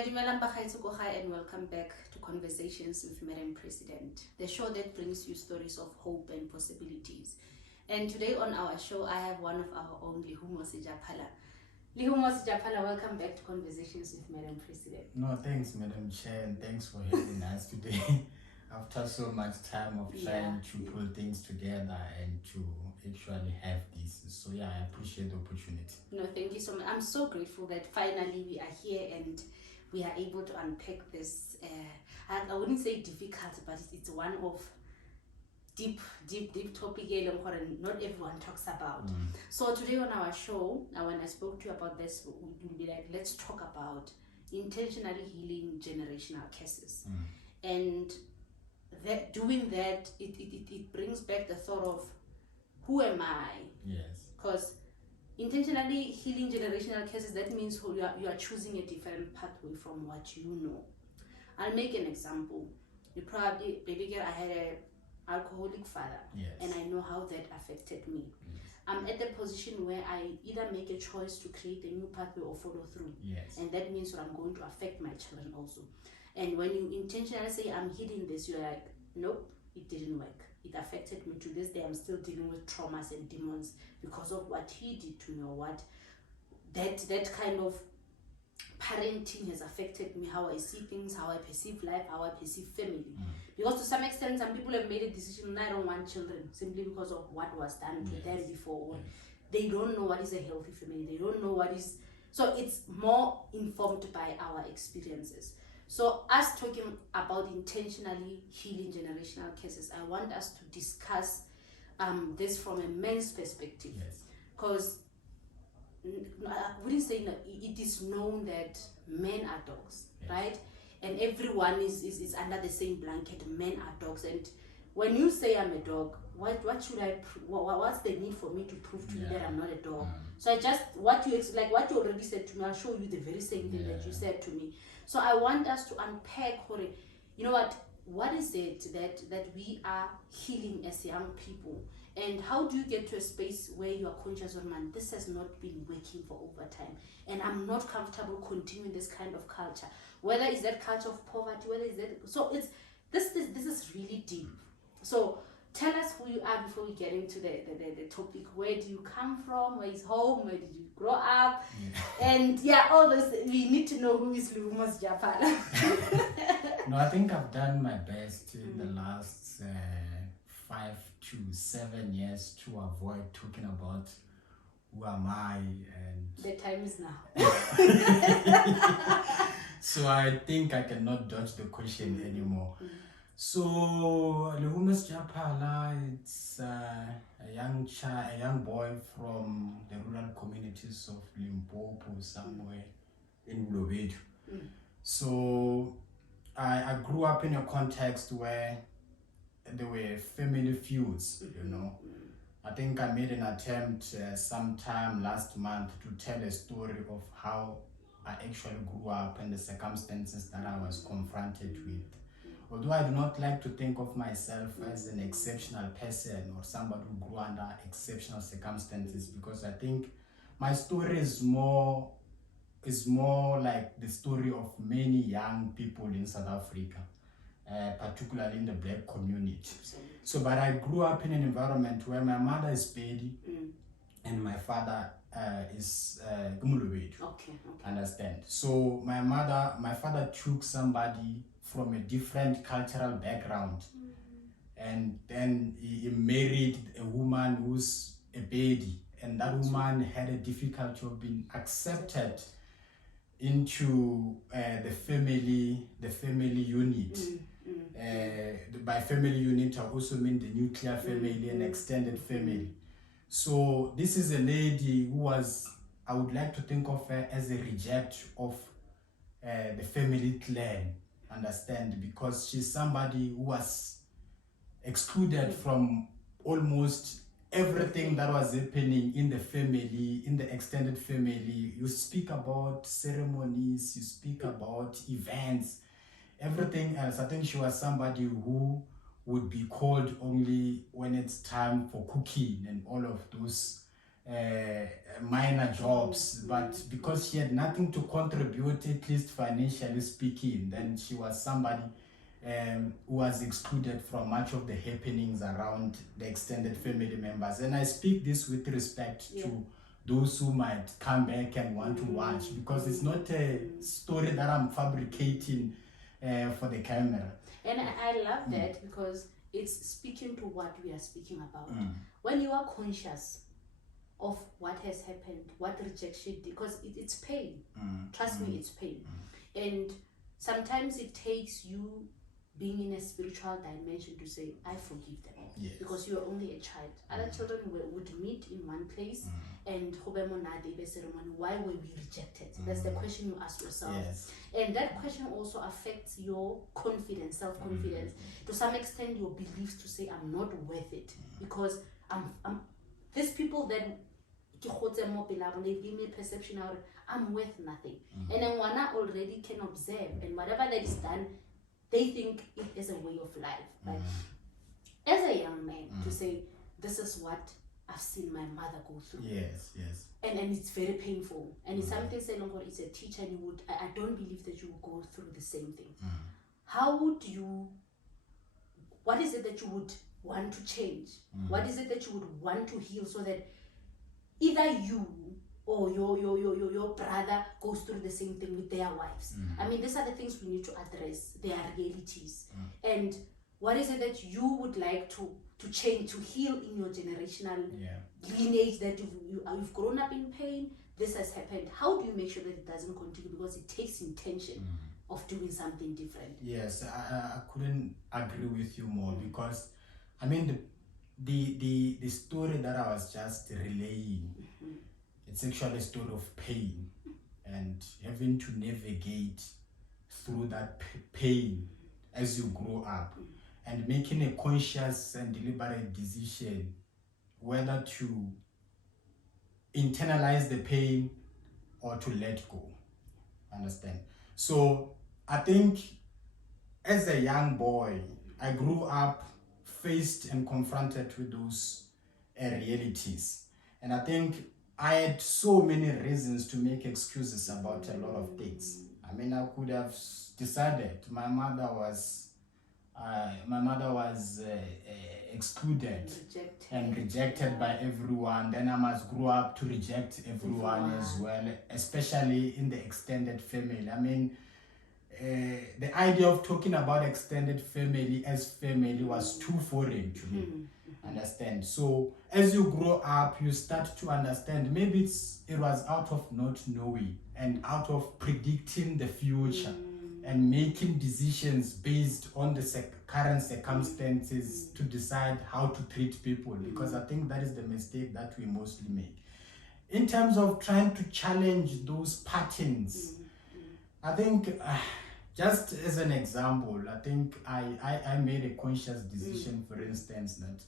Dumelang bagaetsho ko, hi, and welcome back to Conversations with Madam President, the show that brings you stories of hope and possibilities. And today on our show, I have one of our own, Lihumo Sijapala. Lihumo Sijapala, welcome back to Conversations with Madam President. No, thanks, Madam Chair, and thanks for having us today. After so much time of trying to pull things together and to actually have this. So yeah, I appreciate the opportunity. No, thank you so much. I'm so grateful that finally we are here and we are able to unpack this. I wouldn't say difficult, but it's one of deep topic not everyone talks about. So today on our show, when I spoke to you about this, we'll be like, let's talk about intentionally healing generational cases. And that doing that, it brings back the thought of who am I? Yes. Because intentionally healing generational cases, that means you are choosing a different pathway from what you know. I'll make an example. You probably, baby girl, I had an alcoholic father, and I know how that affected me. I'm at the position where I either make a choice to create a new pathway or follow through. And that means that I'm going to affect my children also. And when you intentionally say, I'm healing this, you're like, nope, it didn't work. It affected me. To this day, I'm still dealing with traumas and demons because of what he did to me, or what that kind of parenting has affected me, how I see things, how I perceive life, how I perceive family. Because to some extent, some people have made a decision, I don't want children, simply because of what was done to them before. They don't know what is a healthy family. They don't know what is... So it's more informed by our experiences. So us talking about intentionally healing generational cases, I want us to discuss this from a man's perspective. Because I wouldn't say no, it is known that men are dogs, right? And everyone is under the same blanket. Men are dogs. And when you say I'm a dog, what should I what's the need for me to prove to you that I'm not a dog? So I just what you already said to me, I'll show you the very same thing that you said to me. So I want us to unpack, you know what is it that we are healing as young people, and how do you get to a space where you are conscious of, man, this has not been working for over time, and I'm not comfortable continuing this kind of culture, whether it's that culture of poverty, whether it's that, so it's this is really deep. So tell us who you are before we get into the topic. Where do you come from? Where is home? Where did you grow up? And all those, we need to know who is Lihumo Sijapala. No, I think I've done my best in the last 5 to 7 years to avoid talking about who am I, and the time is now. So I think I cannot dodge the question anymore. So Lihumo Sijapala, it's a young boy from the rural communities of Limpopo, somewhere in Bulawayo. So I grew up in a context where there were family feuds, you know. I think I made an attempt sometime last month to tell a story of how I actually grew up and the circumstances that I was confronted with. Although I do not like to think of myself as an exceptional person or somebody who grew under exceptional circumstances, because I think my story is more like the story of many young people in South Africa, particularly in the black community. So, but I grew up in an environment where my mother is Pedi and my father is Gumulubedi. Okay. Understand? So my father took somebody from a different cultural background, and then he married a woman who's a Pedi, and that woman had a difficulty of being accepted into the family unit. By family unit, I also mean the nuclear family and extended family. So this is a lady who was, I would like to think of her as a reject of the family clan, understand, because she's somebody who was excluded from almost everything that was happening in the family, in the extended family. You speak about ceremonies, you speak about events, everything else. I think she was somebody who would be called only when it's time for cooking and all of those minor jobs, but because she had nothing to contribute, at least financially speaking, then she was somebody who was excluded from much of the happenings around the extended family members. And I speak this with respect to those who might come back and want to watch, because it's not a story that I'm fabricating for the camera. And I love that because it's speaking to what we are speaking about. When you are conscious of what has happened, what rejection did, because it's pain. Trust me, it's pain. And sometimes it takes you being in a spiritual dimension to say, I forgive them. Yes. Because you are only a child. Other children would meet in one place and why were we rejected? That's the question you ask yourself. Yes. And that question also affects your confidence, self-confidence. To some extent, your beliefs to say, I'm not worth it. Because these people that they give me a perception of I'm worth nothing. And then one already can observe, and whatever that is done, they think it is a way of life. But as a young man, to say, this is what I've seen my mother go through. Yes, yes. And it's very painful. And it's something saying, it's a teacher, and I don't believe that you will go through the same thing. How would you, what is it that you would want to change? What is it that you would want to heal so that either you or your brother goes through the same thing with their wives? I mean, these are the things we need to address. They are realities. And what is it that you would like to change, to heal in your generational lineage, that you've grown up in pain, this has happened? How do you make sure that it doesn't continue? Because it takes intention of doing something different. Yes, I couldn't agree with you more, because I mean the story that I was just relaying, it's actually a story of pain and having to navigate through that pain as you grow up, and making a conscious and deliberate decision whether to internalize the pain or to let go. Understand? So I think as a young boy, I grew up faced and confronted with those realities. And I think I had so many reasons to make excuses about a lot of things. I mean, I could have decided my mother was excluded and rejected by everyone. Then I must grow up to reject everyone as well, especially in the extended family. I mean, the idea of talking about extended family as family was too foreign to me. Understand? So as you grow up, you start to understand maybe it was out of not knowing and out of predicting the future and making decisions based on the current circumstances to decide how to treat people, because I think that is the mistake that we mostly make. In terms of trying to challenge those patterns, I think just as an example, I think I made a conscious decision, for instance, that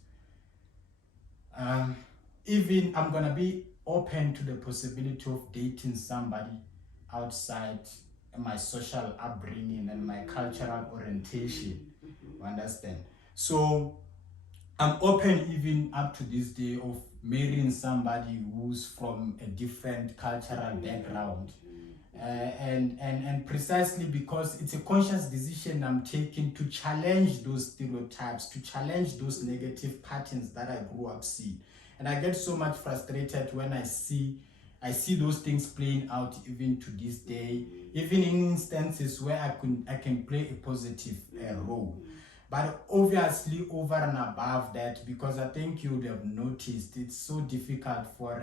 even I'm going to be open to the possibility of dating somebody outside my social upbringing and my cultural orientation. You understand? So I'm open even up to this day of marrying somebody who's from a different cultural background. And precisely because it's a conscious decision I'm taking to challenge those stereotypes, to challenge those negative patterns that I grew up seeing. And I get so much frustrated when I see those things playing out even to this day, even in instances where I can play a positive role. But obviously over and above that, because I think you would have noticed, it's so difficult for